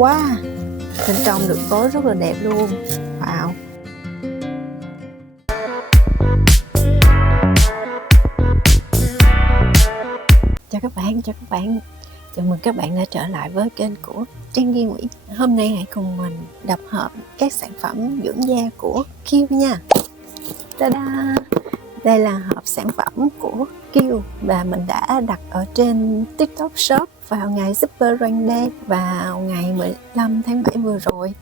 Wow, bên trong được tối rất là đẹp luôn. Wow. Chào các bạn, chào mừng các bạn đã trở lại với kênh của Trang Duy Nguyễn. Hôm nay hãy cùng mình đập hộp các sản phẩm dưỡng da của Kiehl's nha. Ta-da! Đây là hộp sản phẩm của Kiehl's và mình đã đặt ở trên TikTok Shop vào ngày Super Rain Day vào ngày 15 tháng 7 vừa rồi.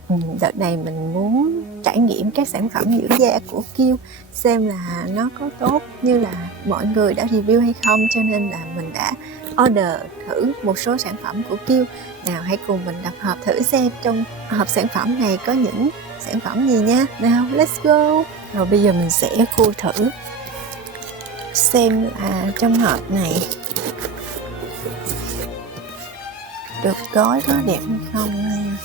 Đợt này mình muốn trải nghiệm các sản phẩm dưỡng da của Kiehl's xem là nó có tốt như là mọi người đã review hay không, cho nên là mình đã order thử một số sản phẩm của Kiehl's. Nào hãy cùng mình đập hộp thử xem trong hộp sản phẩm này có những sản phẩm gì nha. Nào let's go. Rồi bây giờ mình sẽ khui thử xem là trong hộp này được gói có đẹp hay không nha.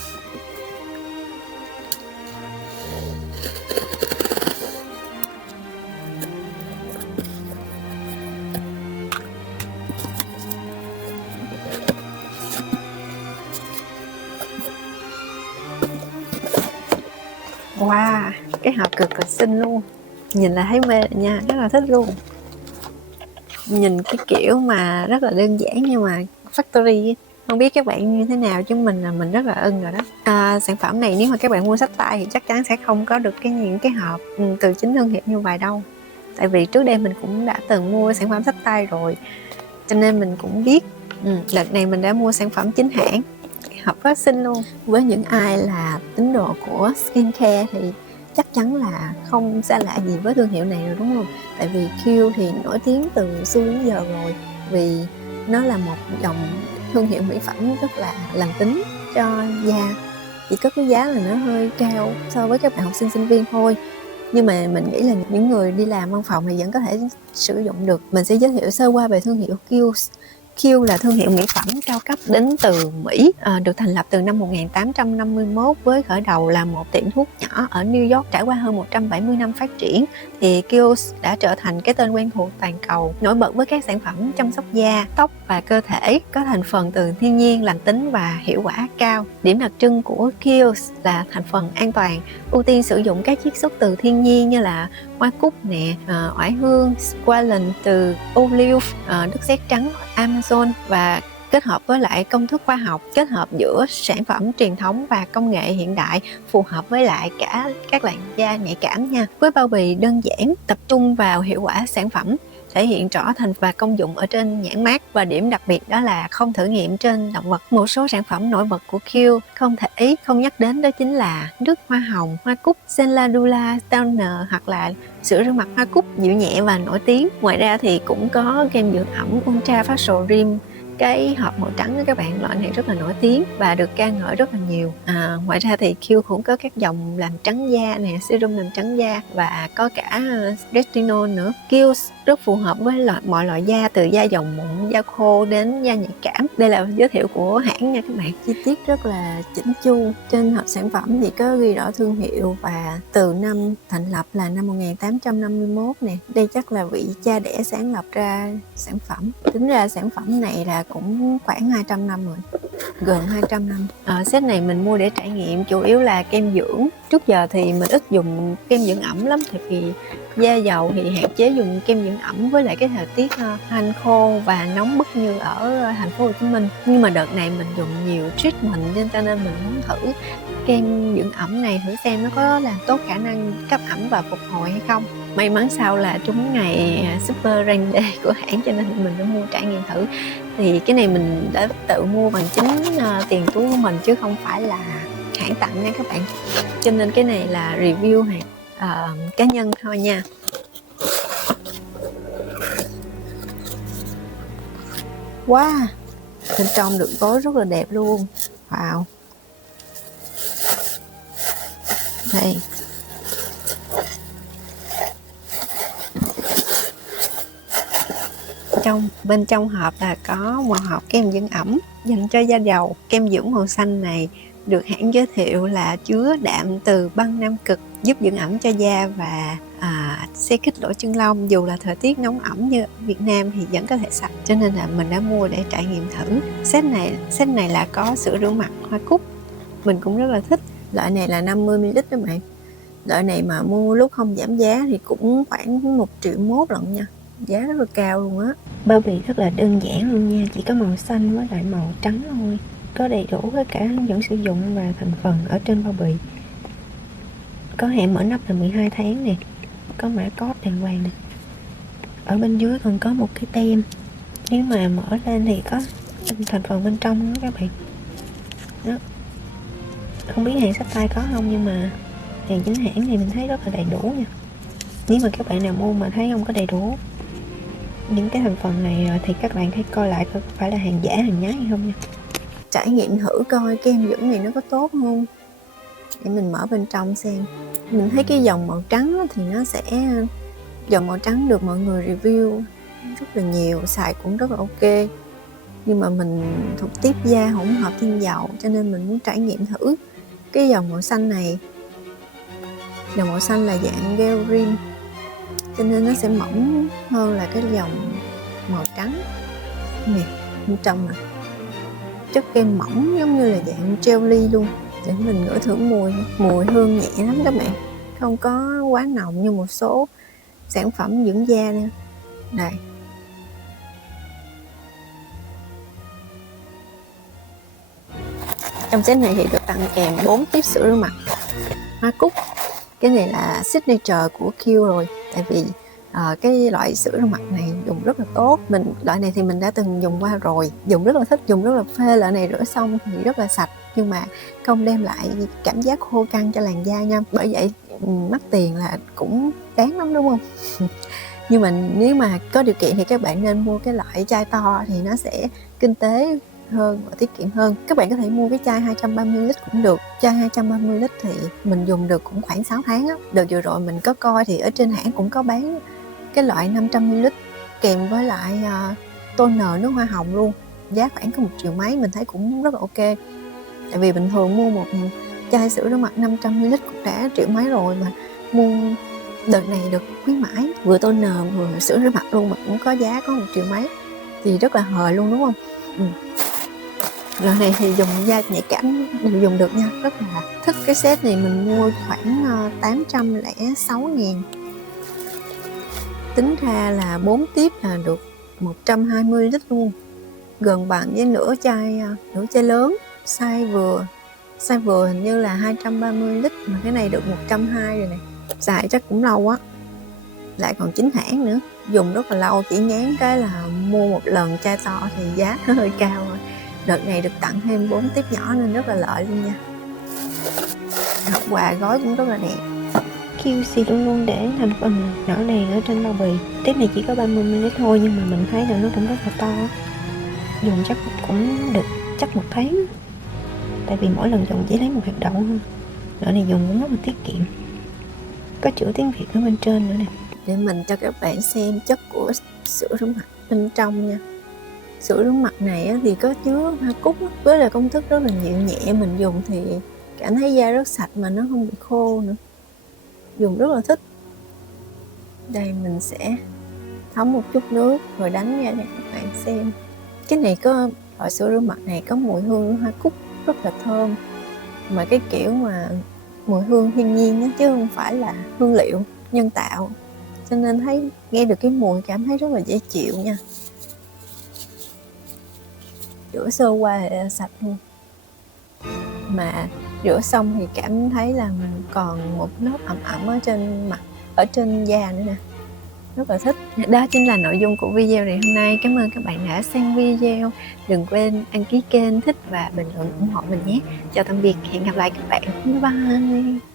Wow, cái hộp cực kỳ xinh luôn. Nhìn là thấy mê nha, rất là thích luôn. Nhìn cái kiểu mà rất là đơn giản nhưng mà factory. Không biết các bạn như thế nào chứ mình rất là ưng rồi đó. Sản phẩm này nếu mà các bạn mua sách tay thì chắc chắn sẽ không có được những cái hộp từ chính thương hiệu như vậy đâu. Tại vì trước đây mình cũng đã từng mua sản phẩm sách tay rồi, cho nên mình cũng biết. Đợt này mình đã mua sản phẩm chính hãng, hộp rất xinh luôn. Với những ai là tín đồ của skincare thì chắc chắn là không xa lạ gì với thương hiệu này rồi đúng không? Tại vì Kiehl's thì nổi tiếng từ xưa đến giờ rồi, vì nó là một dòng thương hiệu mỹ phẩm rất là lành tính cho da. Chỉ có cái giá là nó hơi cao so với các bạn học sinh sinh viên thôi, nhưng mà mình nghĩ là những người đi làm văn phòng thì vẫn có thể sử dụng được. Mình sẽ giới thiệu sơ qua về thương hiệu Kiehl's. Kiehl's là thương hiệu mỹ phẩm cao cấp đến từ Mỹ, được thành lập từ năm 1851 với khởi đầu là một tiệm thuốc nhỏ ở New York. Trải qua hơn 170 năm phát triển thì Kiehl's đã trở thành cái tên quen thuộc toàn cầu, nổi bật với các sản phẩm chăm sóc da, tóc và cơ thể có thành phần từ thiên nhiên, lành tính và hiệu quả cao. Điểm đặc trưng của Kiehl's là thành phần an toàn, ưu tiên sử dụng các chiết xuất từ thiên nhiên như là hoa cúc nè, oải hương, squalane từ ô liu, đất sét trắng Amazon, và kết hợp với lại công thức khoa học, kết hợp giữa sản phẩm truyền thống và công nghệ hiện đại, phù hợp với lại cả các làn da nhạy cảm nha. Với bao bì đơn giản, tập trung vào hiệu quả sản phẩm, thể hiện rõ thành và công dụng ở trên nhãn mác, và điểm đặc biệt đó là không thử nghiệm trên động vật. Một số sản phẩm nổi bật của Kiehl's không thể không nhắc đến đó chính là nước hoa hồng, hoa cúc, Celladula Toner hoặc là sữa rửa mặt hoa cúc dịu nhẹ và nổi tiếng. Ngoài ra thì cũng có kem dưỡng ẩm Ultra Facial Dream, cái hộp màu trắng đó các bạn, loại này rất là nổi tiếng và được ca ngợi rất là nhiều. Ngoài ra thì Kiehl's cũng có các dòng làm trắng da nè, serum làm trắng da và có cả retinol nữa. Kiehl's rất phù hợp với mọi loại da, từ da dầu mụn, da khô đến da nhạy cảm. Đây là giới thiệu của hãng nha các bạn. Chi tiết rất là chỉnh chu. Trên hộp sản phẩm thì có ghi rõ thương hiệu và từ năm thành lập là năm 1851 nè. Đây chắc là vị cha đẻ sáng lập ra sản phẩm. Tính ra sản phẩm này là cũng khoảng 200 năm rồi, gần 200 năm. Set này mình mua để trải nghiệm, chủ yếu là kem dưỡng. Trước giờ thì mình ít dùng kem dưỡng ẩm lắm, tại vì da dầu thì hạn chế dùng kem dưỡng ẩm với lại cái thời tiết hanh khô và nóng bức như ở thành phố Hồ Chí Minh. Nhưng mà đợt này mình dùng nhiều treatment nên cho nên mình muốn thử kem dưỡng ẩm này thử xem nó có làm tốt khả năng cấp ẩm và phục hồi hay không. May mắn sau là trúng ngày Super Rain Day của hãng cho nên mình đã mua trải nghiệm thử. Thì cái này mình đã tự mua bằng chính tiền túi của mình chứ không phải là hãng tặng nha các bạn. Cho nên cái này là review hàng cá nhân thôi nha. Wow, bên trong được gói rất là đẹp luôn. Wow. Đây. Bên trong hộp là có một hộp kem dưỡng ẩm dành cho da dầu. Kem dưỡng màu xanh này được hãng giới thiệu là chứa đạm từ băng Nam Cực, giúp dưỡng ẩm cho da và xe kích lỗ chân lông. Dù là thời tiết nóng ẩm như ở Việt Nam thì vẫn có thể sạch, cho nên là mình đã mua để trải nghiệm thử. Set này là có sữa rửa mặt hoa cúc, Mình cũng rất là thích. Loại này là 50ml đó bạn. Loại này mà mua lúc không giảm giá thì cũng khoảng 1,1 triệu lận nha. Giá rất là cao luôn á. Bao bì rất là đơn giản luôn nha, chỉ có màu xanh với lại màu trắng thôi. Có đầy đủ hết cả hướng dẫn sử dụng và thành phần ở trên bao bì. Có hạn mở nắp là 12 tháng nè, có mã code đàng hoàng nè. Ở bên dưới còn có một cái tem, nếu mà mở lên thì có thành phần bên trong đó các bạn. Đó. Không biết hàng sách tay có không, nhưng mà hàng chính hãng thì mình thấy rất là đầy đủ nha. Nếu mà các bạn nào mua mà thấy không có đầy đủ những cái thành phần này thì các bạn hãy coi lại coi phải là hàng giả hàng nhái hay không nha. Trải nghiệm thử coi cái em dưỡng này nó có tốt không, để mình mở bên trong xem. Mình thấy cái dòng màu trắng thì nó sẽ, dòng màu trắng được mọi người review rất là nhiều, xài cũng rất là ok, nhưng mà mình thuộc tiếp da không hợp tinh dầu, cho nên mình muốn trải nghiệm thử cái dòng màu xanh này. Dòng màu xanh là dạng gel rim, cho nên nó sẽ mỏng hơn là cái dòng màu trắng nè. Bên trong nè, chất kem mỏng giống như là dạng jelly luôn. Để mình ngửi thử mùi hương nhẹ lắm các bạn, không có quá nồng như một số sản phẩm dưỡng da nữa. Đây, trong set này thì được tặng kèm 4 tiếp sữa rửa mặt hoa cúc. Cái này là signature của Q rồi, tại vì cái loại sữa rửa mặt này dùng rất là tốt. Loại này thì mình đã từng dùng qua rồi, dùng rất là thích, dùng rất là phê. Loại này rửa xong thì rất là sạch, nhưng mà không đem lại cảm giác khô căng cho làn da nha. Bởi vậy mắc tiền là cũng đáng lắm đúng không? Nhưng mà nếu mà có điều kiện thì các bạn nên mua cái loại chai to thì nó sẽ kinh tế hơn và tiết kiệm hơn. Các bạn có thể mua cái chai 230ml cũng được. Chai 230ml thì mình dùng được cũng khoảng 6 tháng á. Đợt vừa rồi mình có coi thì ở trên hãng cũng có bán cái loại 500ml kèm với lại toner nước hoa hồng luôn. Giá khoảng có 1 triệu mấy, mình thấy cũng rất là ok. Tại vì bình thường mua một chai sữa rửa mặt 500ml cũng đã 1 triệu mấy rồi, mà mua đợt này được khuyến mãi, vừa toner vừa sữa rửa mặt luôn mà cũng có giá có 1 triệu mấy, thì rất là hời luôn đúng không? Loại này thì dùng da nhạy cảm đều dùng được nha, rất là thích. Cái set này mình mua khoảng 806.000, tính ra là 4 tiếp là được 120ml luôn, gần bằng với nửa chai lớn. Size vừa hình như là 230ml, mà cái này được 120 rồi này. Xài chắc cũng lâu á, lại còn chính hãng nữa, dùng rất là lâu. Chỉ ngán cái là mua một lần chai to thì giá nó hơi cao rồi. Đợt này được tặng thêm 4 tiếp nhỏ nên rất là lợi luôn nha. Hộp quà gói cũng rất là đẹp. QC luôn luôn để thành phần rõ ràng ở trên bao bì. Tiếp này chỉ có 30ml thôi, nhưng mà mình thấy là nó cũng rất là to, dùng chắc cũng được chắc 1 tháng, tại vì mỗi lần dùng chỉ lấy 1 hạt đậu thôi. Loại này dùng cũng rất là tiết kiệm, có chữ tiếng Việt ở bên trên nữa nè. Để mình cho các bạn xem chất của sữa rửa mặt bên trong nha. Sữa rửa mặt này thì có chứa hoa cúc với là công thức rất là dịu nhẹ. Mình dùng thì cảm thấy da rất sạch mà nó không bị khô nữa, dùng rất là thích. Đây mình sẽ thấm một chút nước rồi đánh ra để các bạn xem. Cái này loại sữa rửa mặt này có mùi hương hoa cúc rất là thơm, mà cái kiểu mà mùi hương thiên nhiên đó, chứ không phải là hương liệu nhân tạo, cho nên nghe được cái mùi cảm thấy rất là dễ chịu nha. Rửa sơ qua thì sạch luôn, mà rửa xong thì cảm thấy là mình còn một lớp ẩm ẩm ở trên mặt, ở trên da nữa nè, rất là thích. Đó chính là nội dung của video ngày hôm nay. Cảm ơn các bạn đã xem video. Đừng quên đăng ký kênh, thích và bình luận ủng hộ mình nhé. Chào tạm biệt, hẹn gặp lại các bạn. Bye bye.